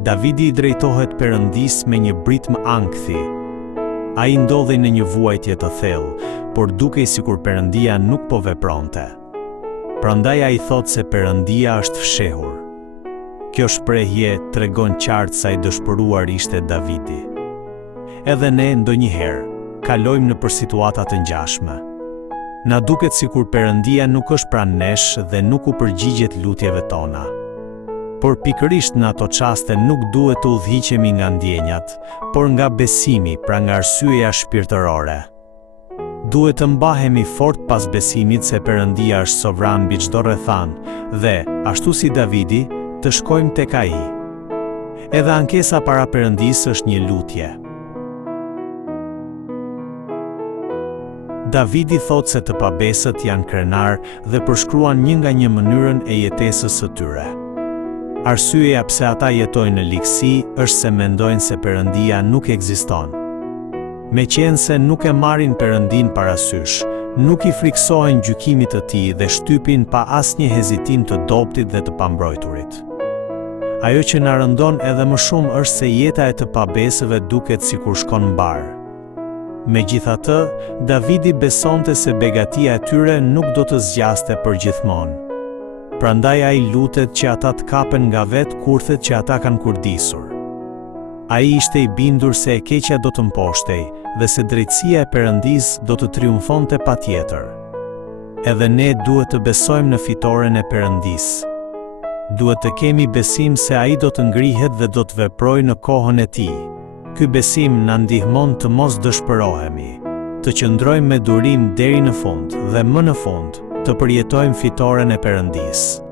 Davidi I drejtohet Perëndis me një britm ankthi. Ai ndodhej në një vuajtje të thellë, por dukej sikur Perëndia nuk po vepronte. Prandaj ai thot se Perëndia është fshehur. Kjo shprehje tregon qartë sa I dëshpëruar ishte Davidi. Edhe ne ndonjëherë kalojmë nëpër situata të ngjashme. Na duket sikur Perëndia nuk është pranë nesh dhe nuk u përgjigjet lutjeve tona. Por pikërisht në ato çaste nuk duhet të udhëhiqemi nga ndjenjat, por nga besimi, pra nga arsyeja shpirtërore. Duhet të mbahemi fort pas besimit se Perëndia është sovran mbi çdo rrethanë dhe, ashtu si Davidi, të shkojmë tek ai. Edhe ankesa para Perëndisë është një lutje. Davidi thot se të pabesët janë krenar dhe përshkruan një nga një mënyrën e jetesës së tyre. Arsyeja pse ata jetojnë në ligësi është se mendojnë se Perëndia nuk ekziston. Meqense nuk e marrin Perëndin parasysh, nuk I friksohen gjykimit të Tij dhe shtypin pa asnjë hezitim të dobtit dhe të pambrojturit. Ajo që na rëndon edhe më shumë është se jeta e të pabesëve duket sikur shkon mbar. Megjithatë, Davidi besonte se begatia e tyre nuk do të zgjaste përgjithmonë. Prandaj ai lutet që ata të kapen nga vetë kurthet që ata kanë kurdisur. Ai ishte I bindur se e keqja do të mposhtej dhe se drejtësia e Perëndisë do të triumfonte patjetër. Edhe ne duhet të besojmë në fitoren e Perëndisë. Duhet të kemi besim se ai do të ngrihet dhe do të veprojë në kohën e Tij. Ky besim na ndihmon të mos dëshpërohemi, të qëndrojmë me durim deri në fund dhe më në fund të përjetojmë fitoren e Perëndisë.